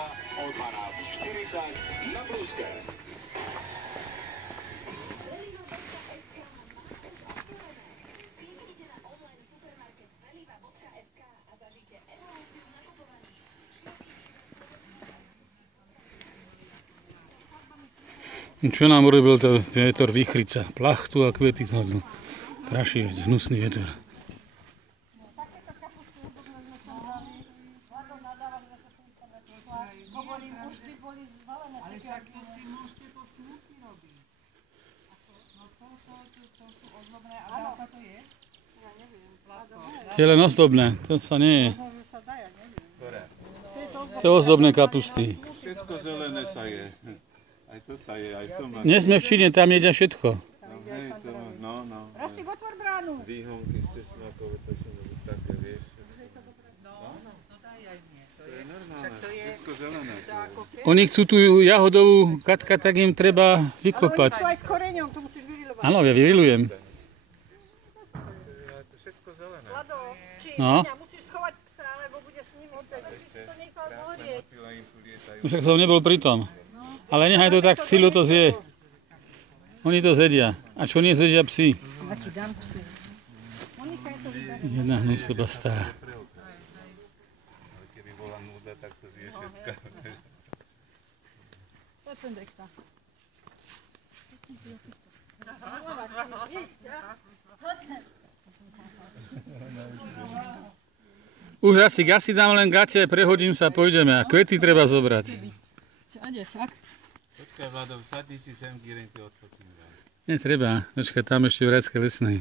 sobota o 12:40 na Pluske. Čo nám urobil to vietor Vichrica? Plachtu a kvety zhodil. Prašivec, hnusný vietor. Takéto kapusty údobné sme sem dali. Vlado nadáva, že som ich tam neprišla. Hovorím, už by boli zvalené. Ale však to si môžete to smutky robiť. No to sú ozdobné a dá sa to jesť? Ja neviem. To je len ozdobné, to sa nie je. Možno, že sa dá, ja neviem. Ktoré? To je ozdobné kapusty. Všetko zelené sa je. Aj to sa je, aj to má. Nie sme v Číne, tam jedia všetko. No. Rastík, otvor bránu. Výhonky z cesnákov, to sú také, vieš. No daj aj mne. To je Normálne, to je všetko zelené. ako Oni chcú tú jahodovú Katka, tak im treba Ale oni vykopať. sú aj s koreňom, to musíš vyrilovať. Áno, ja vyrilujem. Všetko zelené. Vlado, či No. mňa musíš schovať psa, alebo bude s nimi chcieť. Musíš to nechal zhorieť. Motýle im tu lietajú. Však som nebol pri tom. Ale nechaj to tak, silu to zje. Oni to zjedia. A čo nie zjedia psi? Ja ti dám psy. Monika je to vyberá. Jedna hnusoba stará. Ale keby bola núda, tak sa zje všetka. To je ten dekta. Už asi si dám len gate, prehodím sa, pôjdeme. A kvety treba zobrať. Všade však. Počkaj, Vlado, sadni si sem, Girenke odfočím. Netreba, počkaj, tam ešte v Rajskej Lesnej.